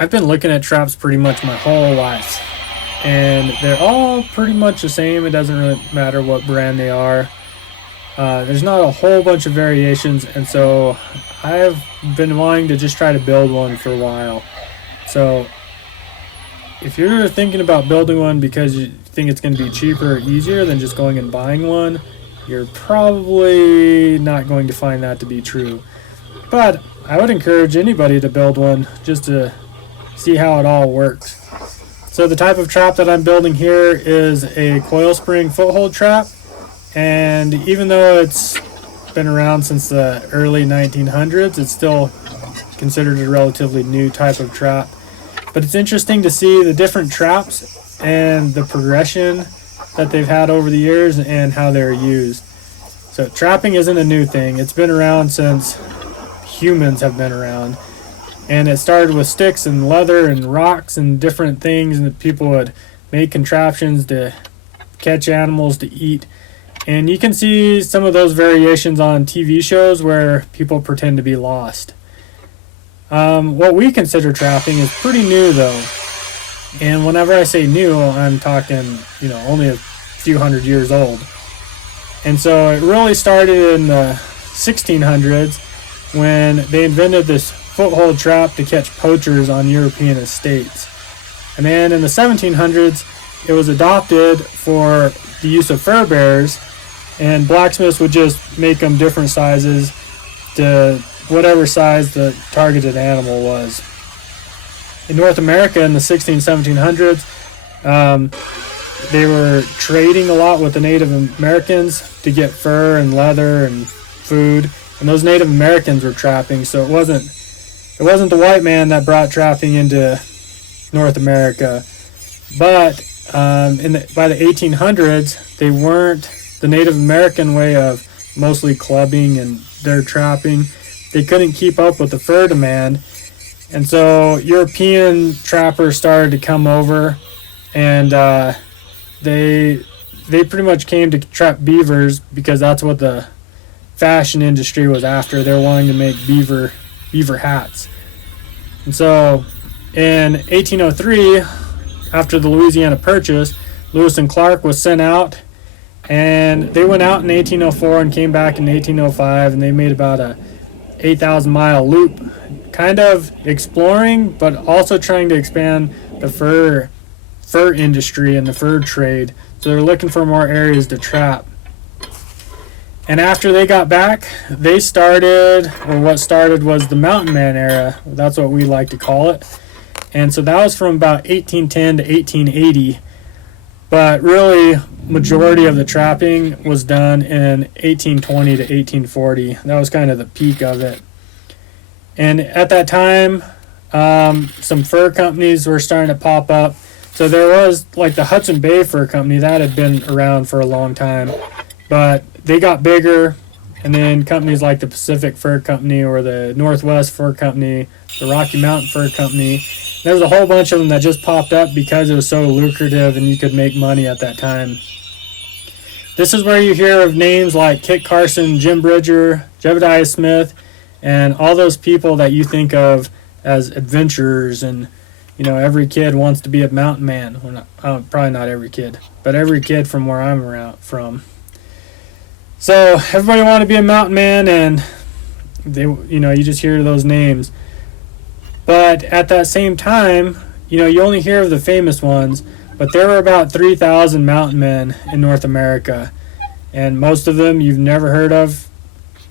I've been looking at traps pretty much my whole life, and they're all pretty much the same. It doesn't really matter what brand they are. There's not a whole bunch of variations, and so I've been wanting to just try to build one for a while. So if you're thinking about building one because you think it's going to be cheaper or easier than just going and buying one, you're probably not going to find that to be true. But I would encourage anybody to build one just to see how it all works. So the type of trap that I'm building here is a Coil Spring Foothold trap, and even though it's been around since the early 1900s, it's still considered a relatively new type of trap. But it's interesting to see the different traps and the progression that they've had over the years and how they're used. So trapping isn't a new thing. It's been around since humans have been around. And it started with sticks and leather and rocks and different things, and that people would make contraptions to catch animals to eat. And you can see some of those variations on TV shows where people pretend to be lost. What we consider trapping is pretty new, though. And whenever I say new, I'm talking, only a few hundred years old. And so it really started in the 1600s when they invented this foothold trap to catch poachers on European estates. And then in the 1700s, it was adopted for the use of fur bearers, and blacksmiths would just make them different sizes to whatever size the targeted animal was. In North America in the 1700s, they were trading a lot with the Native Americans to get fur and leather and food, and those Native Americans were trapping, so it wasn't the white man that brought trapping into North America. But by the 1800s, they weren't the Native American way of mostly clubbing and their trapping. They couldn't keep up with the fur demand, and so European trappers started to come over, and they pretty much came to trap beavers because that's what the fashion industry was after. They were wanting to make beaver hats. And so in 1803, after the Louisiana Purchase, Lewis and Clark was sent out, and they went out in 1804 and came back in 1805, and they made about a 8,000-mile loop, kind of exploring, but also trying to expand the fur industry and the fur trade. So they're looking for more areas to trap. And after they got back, what started was the Mountain Man era. That's what we like to call it. And so that was from about 1810 to 1880. But really, majority of the trapping was done in 1820 to 1840. That was kind of the peak of it. And at that time, some fur companies were starting to pop up. So there was like the Hudson Bay Fur Company that had been around for a long time. But they got bigger, and then companies like the Pacific Fur Company or the Northwest Fur Company, the Rocky Mountain Fur Company, there was a whole bunch of them that just popped up because it was so lucrative and you could make money at that time. This is where you hear of names like Kit Carson, Jim Bridger, Jebediah Smith, and all those people that you think of as adventurers, and every kid wants to be a mountain man. Well, probably not every kid, but every kid from where I'm from. So everybody wanted to be a mountain man, and you just hear those names. But at that same time, you only hear of the famous ones, but there were about 3,000 mountain men in North America, and most of them you've never heard of.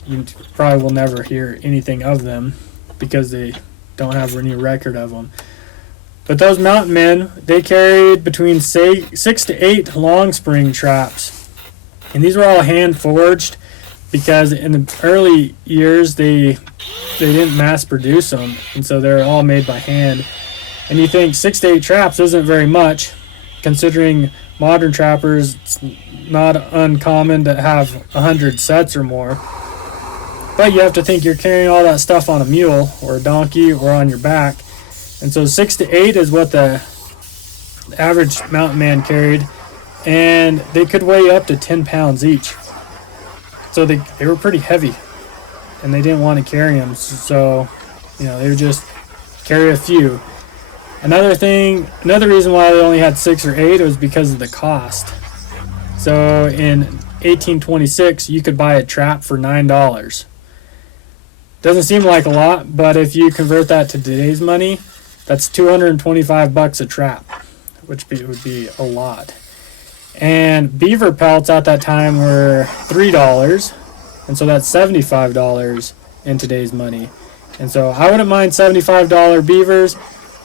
You probably will never hear anything of them because they don't have any record of them. But those mountain men, they carried between 6 to 8 long spring traps. And these were all hand forged because in the early years they didn't mass produce them, and so they're all made by hand. And you think 6 to 8 traps isn't very much, considering modern trappers, it's not uncommon to have 100 sets or more. But you have to think you're carrying all that stuff on a mule or a donkey or on your back. And so 6 to 8 is what the average mountain man carried. And they could weigh up to 10 pounds each. So they were pretty heavy, and they didn't want to carry them. So, they would just carry a few. Another reason why they only had 6 or 8 was because of the cost. So in 1826, you could buy a trap for $9. Doesn't seem like a lot, but if you convert that to today's money, that's $225 a trap, which would be a lot. And beaver pelts at that time were $3, and so that's $75 in today's money. And so I wouldn't mind $75 beavers,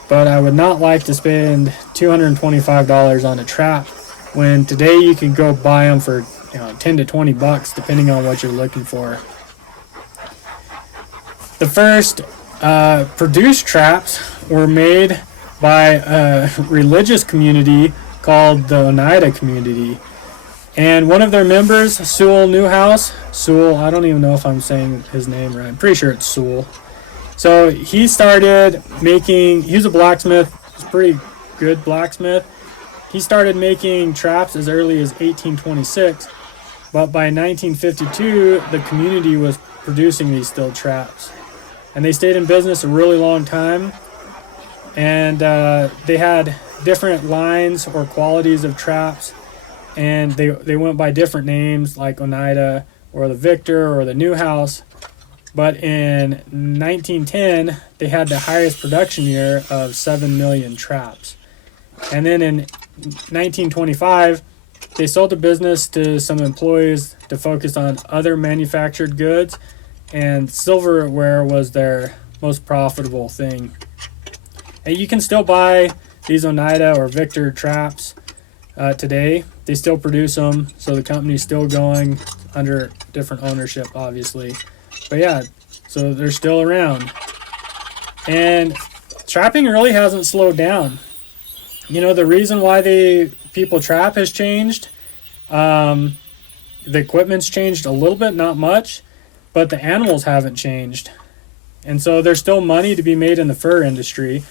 but I would not like to spend $225 on a trap when today you can go buy them for 10 to $20 depending on what you're looking for. The first produced traps were made by a religious community called the Oneida community. And one of their members, Sewell Newhouse, I don't even know if I'm saying his name right. I'm pretty sure it's Sewell. So he started making, he was a blacksmith, he's a pretty good blacksmith. He started making traps as early as 1826, but by 1952, the community was producing these steel traps. And they stayed in business a really long time, and they had different lines or qualities of traps, and they went by different names like Oneida or the Victor or the Newhouse. But in 1910, they had the highest production year of 7 million traps. And then in 1925, they sold the business to some employees to focus on other manufactured goods, and silverware was their most profitable thing. And you can still buy these Oneida or Victor traps today. They still produce them, so the company's still going under different ownership, obviously. But yeah, so they're still around. And trapping really hasn't slowed down. The reason why people trap has changed. The equipment's changed a little bit, not much, but the animals haven't changed. And so there's still money to be made in the fur industry,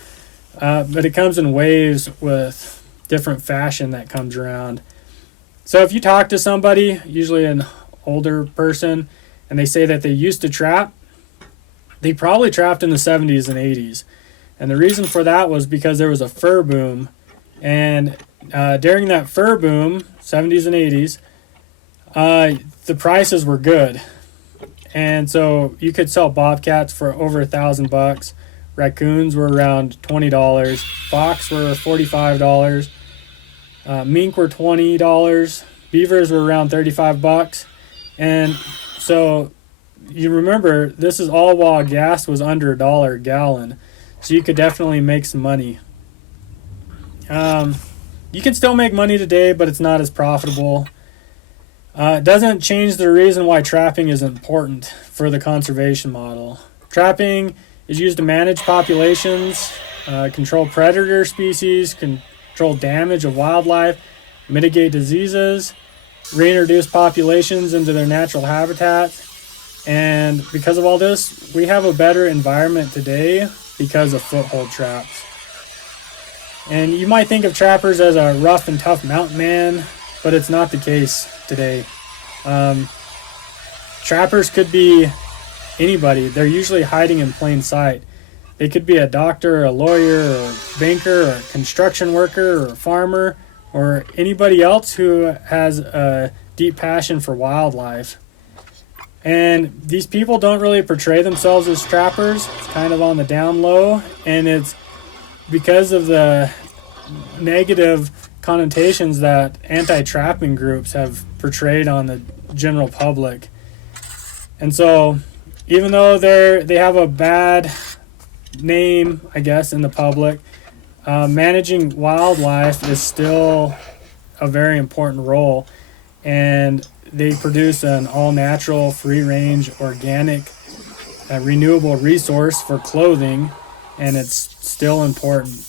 but it comes in waves with different fashion that comes around. So if you talk to somebody, usually an older person, and they say that they used to trap, they probably trapped in the 70s and 80s. And the reason for that was because there was a fur boom. And during that fur boom, 70s and 80s, the prices were good. And so you could sell bobcats for over $1,000. Raccoons were around $20. Fox were $45. Mink were $20. Beavers were around $35. And so you remember, this is all while gas was under $1 a gallon. So you could definitely make some money. You can still make money today, but it's not as profitable. It doesn't change the reason why trapping is important for the conservation model. Trapping is used to manage populations, control predator species, control damage of wildlife, mitigate diseases, reintroduce populations into their natural habitat. And because of all this, we have a better environment today because of foothold traps. And you might think of trappers as a rough and tough mountain man, but it's not the case today. Trappers could be anybody. They're usually hiding in plain sight. They could be a doctor, a lawyer, or a banker, or a construction worker, or a farmer, or anybody else who has a deep passion for wildlife. And these people don't really portray themselves as trappers. It's kind of on the down low, and it's because of the negative connotations that anti-trapping groups have portrayed on the general public. And so even though they have a bad name, I guess, in the public, managing wildlife is still a very important role, and they produce an all-natural, free-range, organic, renewable resource for clothing, and it's still important.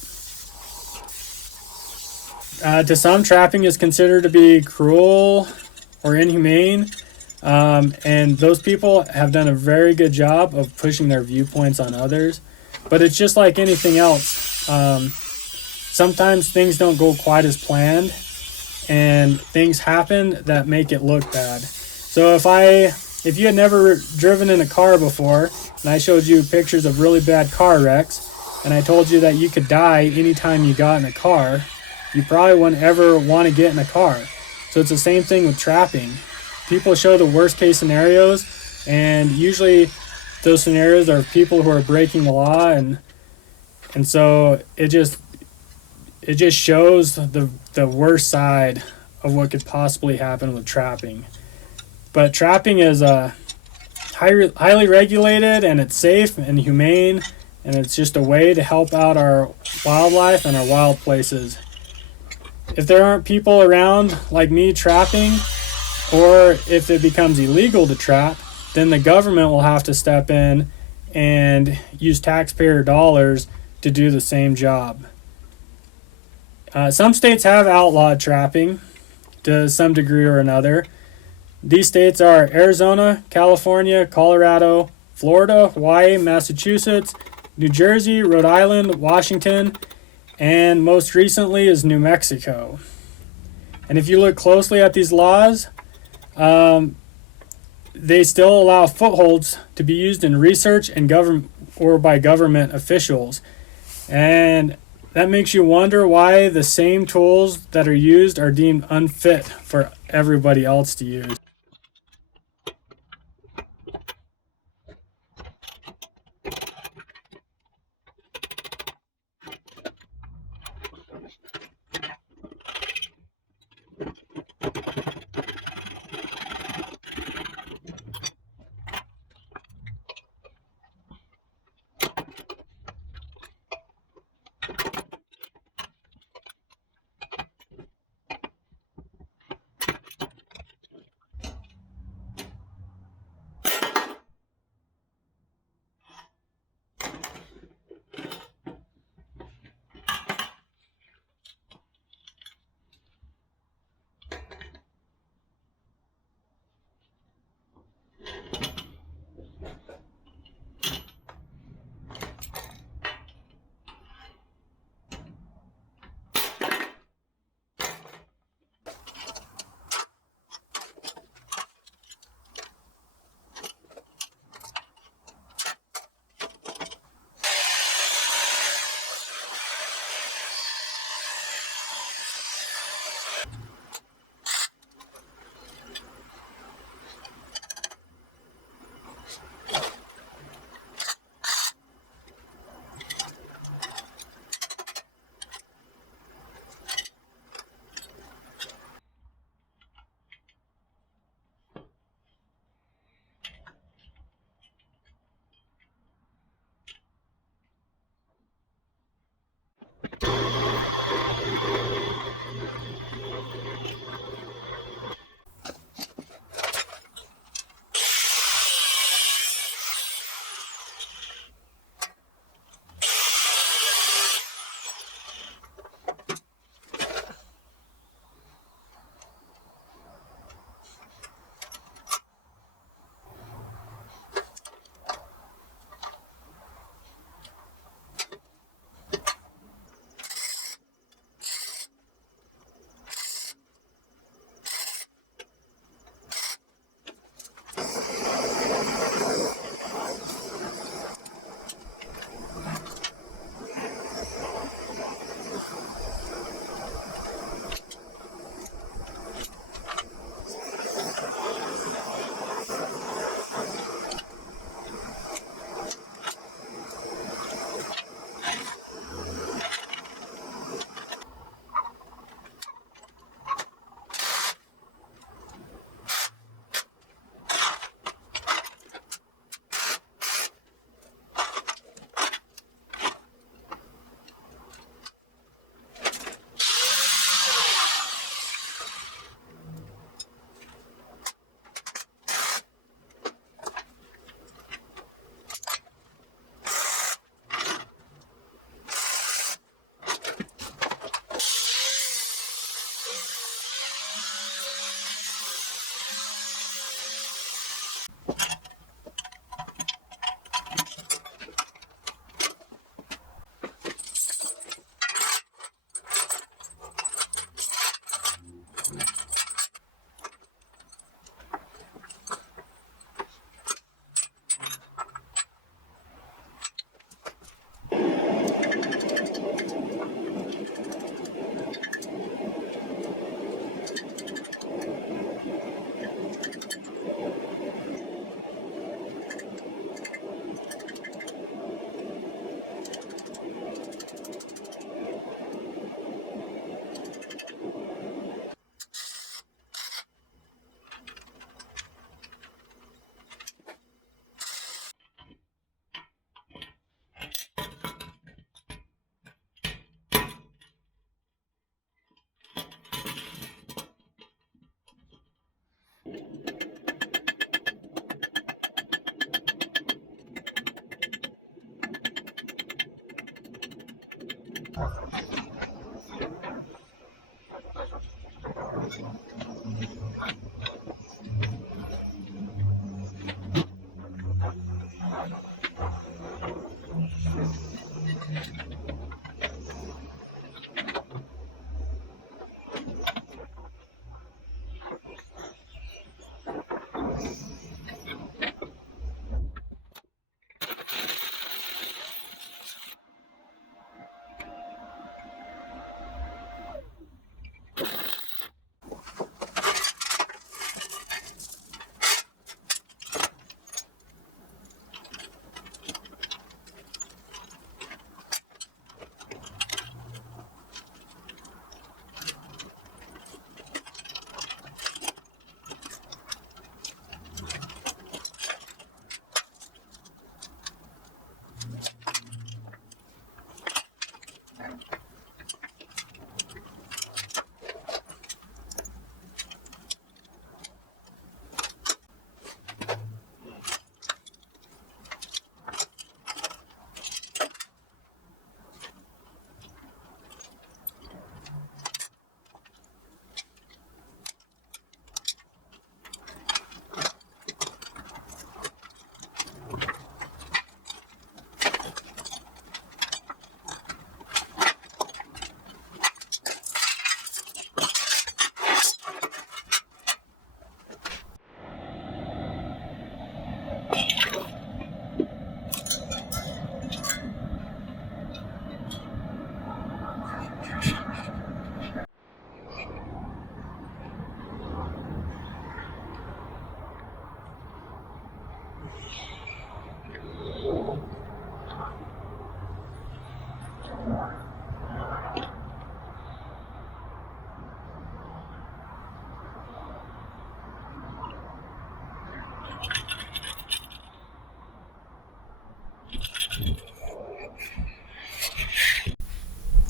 To some, trapping is considered to be cruel or inhumane, and those people have done a very good job of pushing their viewpoints on others. But it's just like anything else. Sometimes things don't go quite as planned, and things happen that make it look bad. So if you had never driven in a car before, and I showed you pictures of really bad car wrecks, and I told you that you could die anytime you got in a car, you probably wouldn't ever want to get in a car. So it's the same thing with trapping. People show the worst case scenarios, and usually those scenarios are people who are breaking the law, and so it just shows the worst side of what could possibly happen with trapping. But trapping is highly regulated, and it's safe and humane, and it's just a way to help out our wildlife and our wild places. If there aren't people around like me trapping, or if it becomes illegal to trap, then the government will have to step in and use taxpayer dollars to do the same job. Some states have outlawed trapping to some degree or another. These states are Arizona, California, Colorado, Florida, Hawaii, Massachusetts, New Jersey, Rhode Island, Washington, and most recently is New Mexico. And if you look closely at these laws, they still allow footholds to be used in research and government or by government officials. And that makes you wonder why the same tools that are used are deemed unfit for everybody else to use.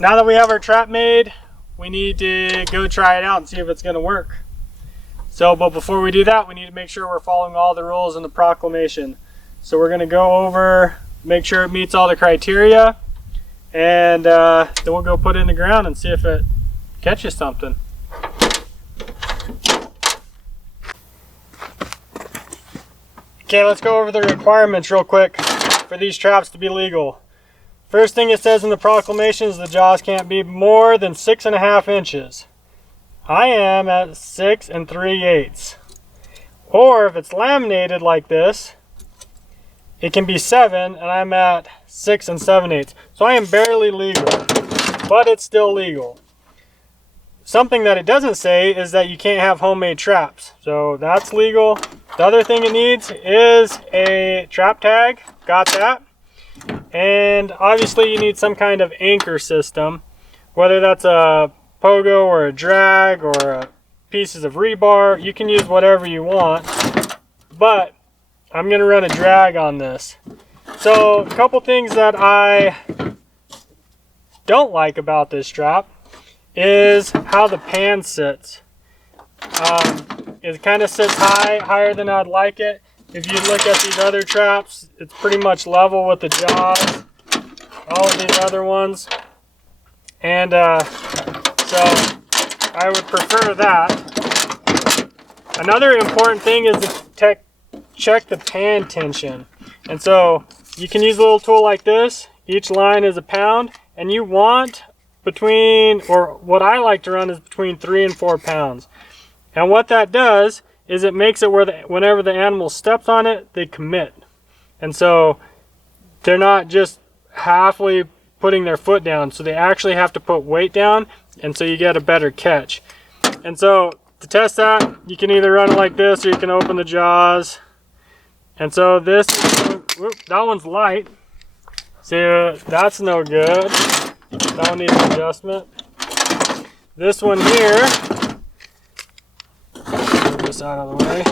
Now that we have our trap made, we need to go try it out and see if it's going to work. So, but before we do that, we need to make sure we're following all the rules in the proclamation. So we're going to go over, make sure it meets all the criteria, and then we'll go put it in the ground and see if it catches something. Okay, let's go over the requirements real quick for these traps to be legal. First thing it says in the proclamation is the jaws can't be more than 6.5 inches. I am at 6 3/8. Or if it's laminated like this, it can be 7, and I'm at 6 7/8. So I am barely legal, but it's still legal. Something that it doesn't say is that you can't have homemade traps. So that's legal. The other thing it needs is a trap tag. Got that. And obviously you need some kind of anchor system, whether that's a pogo or a drag or pieces of rebar. You can use whatever you want, but I'm going to run a drag on this. So a couple things that I don't like about this strap is how the pan sits. It kind of sits higher than I'd like it. If you look at these other traps, it's pretty much level with the jaws, all of these other ones. And so I would prefer that. Another important thing is to check the pan tension. And so you can use a little tool like this. Each line is 1 pound, and you want between, or what I like to run is between 3 and 4 pounds. And what that does is it makes it where whenever the animal steps on it, they commit. And so they're not just halfway putting their foot down, so they actually have to put weight down, and so you get a better catch. And so to test that, you can either run it like this, or you can open the jaws. And so this, whoop, that one's light. See, that's no good. That one needs adjustment. This one here, move this out of the way.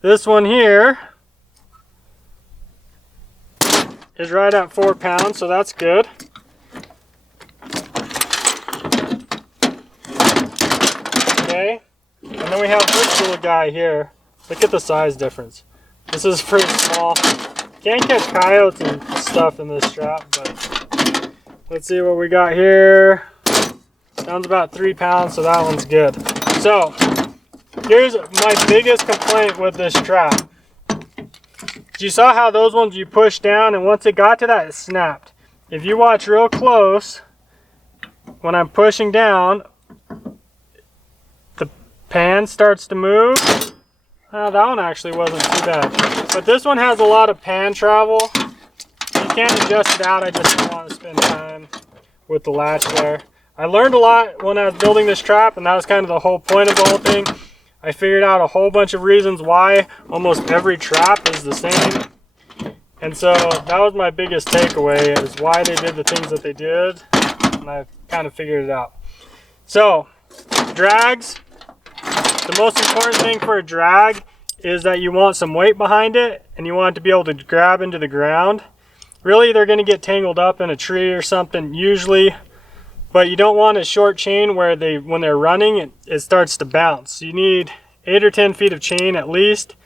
This one here is right at 4 pounds, so that's good. Okay, and then we have this little guy here. Look at the size difference. This is pretty small. Can't catch coyotes and stuff in this strap, but let's see what we got here. Sounds about 3 pounds, so that one's good. So here's my biggest complaint with this trap. You saw how those ones you push down, and once it got to that, it snapped. If you watch real close, when I'm pushing down, the pan starts to move. That one actually wasn't too bad. But this one has a lot of pan travel. You can't adjust it out. I just don't want to spend time with the latch there. I learned a lot when I was building this trap, and that was kind of the whole point of the whole thing. I figured out a whole bunch of reasons why almost every trap is the same. And so that was my biggest takeaway, is why they did the things that they did. And I kind of figured it out. So, drags. The most important thing for a drag is that you want some weight behind it, and you want it to be able to grab into the ground. Really, they're going to get tangled up in a tree or something usually. But you don't want a short chain where when they're running, it starts to bounce. You need 8 or 10 feet of chain at least,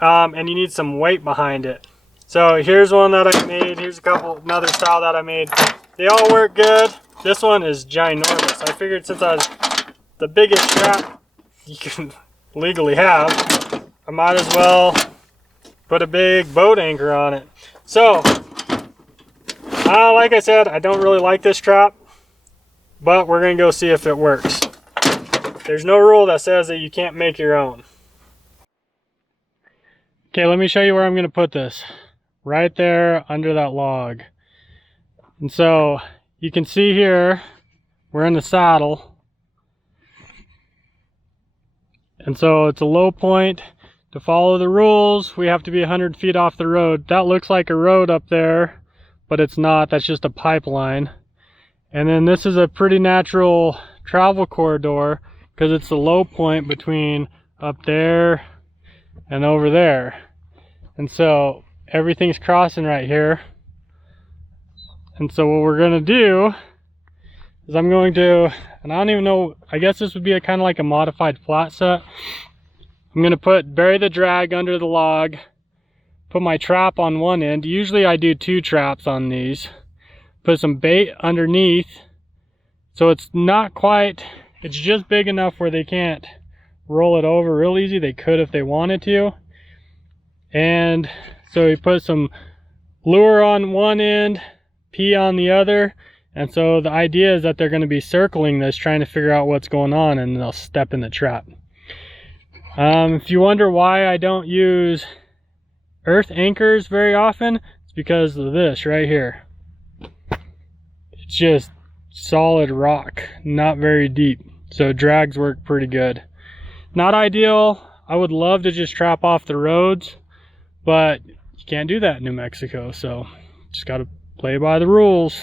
and you need some weight behind it. So here's one that I made. Here's another style that I made. They all work good. This one is ginormous. I figured since I was the biggest trap you can legally have, I might as well put a big boat anchor on it. So, like I said, I don't really like this trap, but we're going to go see if it works. There's no rule that says that you can't make your own. Okay, let me show you where I'm going to put this. Right there under that log. And so you can see here, we're in the saddle. And so it's a low point. To follow the rules, we have to be 100 feet off the road. That looks like a road up there, but it's not. That's just a pipeline. And then this is a pretty natural travel corridor because it's the low point between up there and over there. And so everything's crossing right here. And so what we're going to do is I'm going to, and I don't even know, I guess this would be kind of like a modified flat set. I'm going to bury the drag under the log, put my trap on one end. Usually I do 2 traps on these. Put some bait underneath, so it's not quite, it's just big enough where they can't roll it over real easy. They could if they wanted to. And so we put some lure on one end, pea on the other, and so the idea is that they're going to be circling this, trying to figure out what's going on, and they'll step in the trap. If you wonder why I don't use earth anchors very often, it's because of this right here. It's just solid rock, not very deep, so drags work pretty good. Not ideal. I would love to just trap off the roads, but you can't do that in New Mexico, so just got to play by the rules.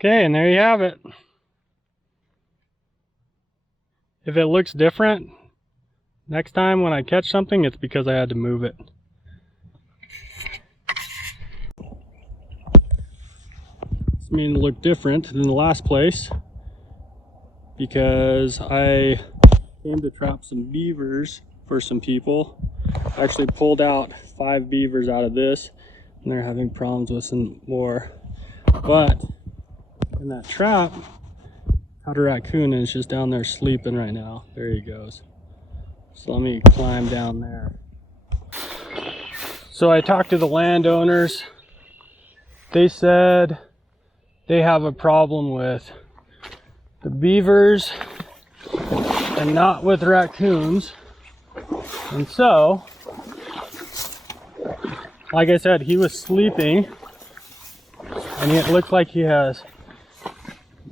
Okay, and there you have it. If it looks different, next time when I catch something, it's because I had to move it. This means it looked different than the last place because I came to trap some beavers for some people. I actually pulled out 5 beavers out of this, and they're having problems with some more. But in that trap, got a raccoon and it's just down there sleeping right now. There he goes. So let me climb down there. So I talked to the landowners. They said they have a problem with the beavers and not with raccoons. And so, like I said, he was sleeping and it looks like he has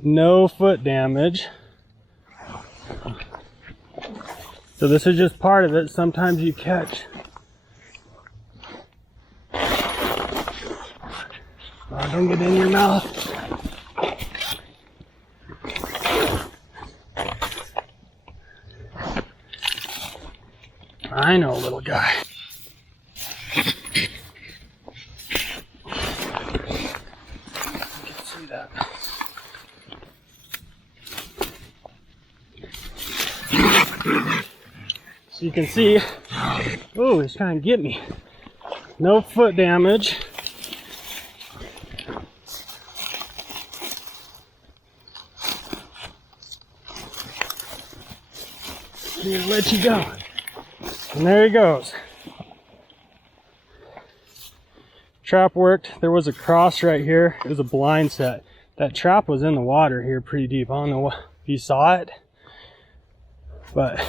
no foot damage. So this is just part of it. Sometimes you catch. Oh, don't get in your mouth. I know, little guy. See that. So you can see, oh, he's trying to get me. No foot damage. I'm gonna let you go. And there he goes. Trap worked. There was a cross right here. It was a blind set. That trap was in the water here pretty deep. I don't know if you saw it, but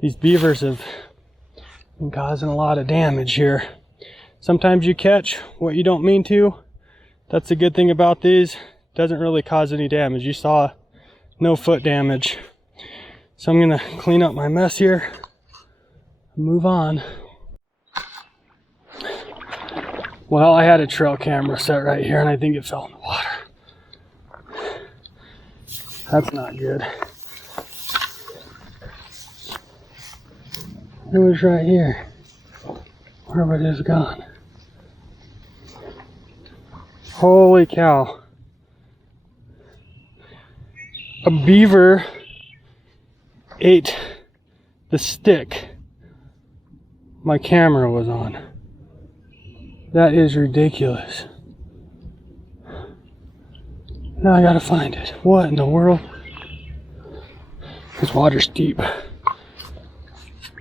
these beavers have been causing a lot of damage here. Sometimes you catch what you don't mean to. That's the good thing about these. Doesn't really cause any damage. You saw no foot damage. So I'm gonna clean up my mess here and move on. Well, I had a trail camera set right here and I think it fell in the water. That's not good. It was right here. Wherever it is gone. Holy cow. A beaver ate the stick my camera was on. That is ridiculous. Now I gotta find it. What in the world? This water's deep.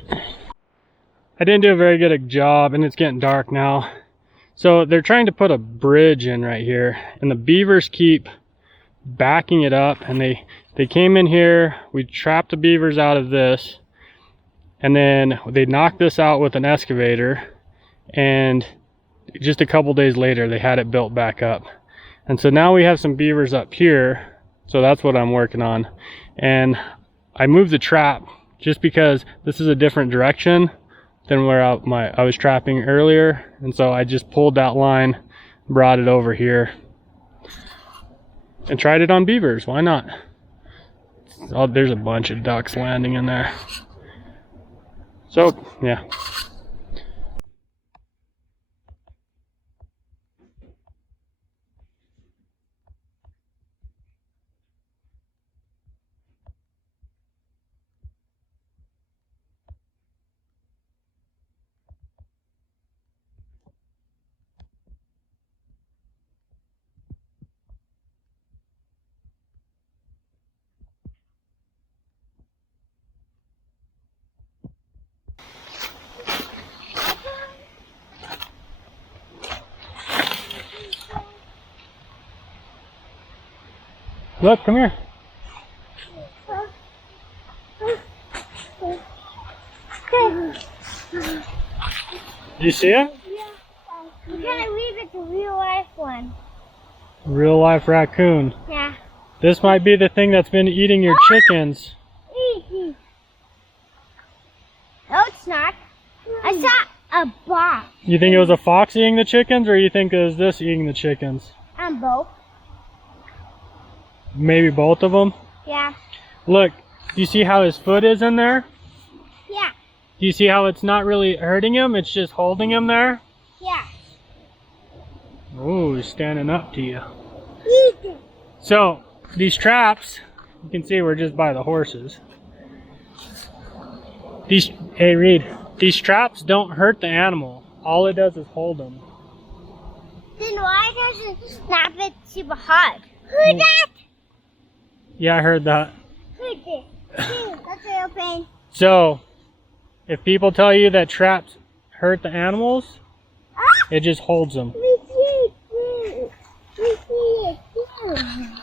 I didn't do a very good job and it's getting dark now. So they're trying to put a bridge in right here and the beavers keep backing it up and they came in here, we trapped the beavers out of this, and then they knocked this out with an excavator, and just a couple days later they had it built back up. And so now we have some beavers up here, so that's what I'm working on. And I moved the trap just because this is a different direction than where I was trapping earlier, and so I just pulled that line, brought it over here, and tried it on beavers. Why not? Oh, there's a bunch of ducks landing in there. So, yeah. Look, come here. Did you see it? Yeah. We can't leave it to real life one. Real life raccoon. Yeah. This might be the thing that's been eating your chickens. No, it's not. I saw a box. You think it was a fox eating the chickens, or you think it was this eating the chickens? Both. Maybe both of them? Yeah. Look, do you see how his foot is in there? Yeah. Do you see how it's not really hurting him? It's just holding him there? Yeah. Oh, he's standing up to you. So, these traps, you can see we're just by the horses. Hey Reed, these traps don't hurt the animal. All it does is hold them. Then why doesn't it snap it super hard? Who's that? Yeah, I heard that. Who's this? That's real pain. So, if people tell you that traps hurt the animals. It just holds them. We see it too. We see it too.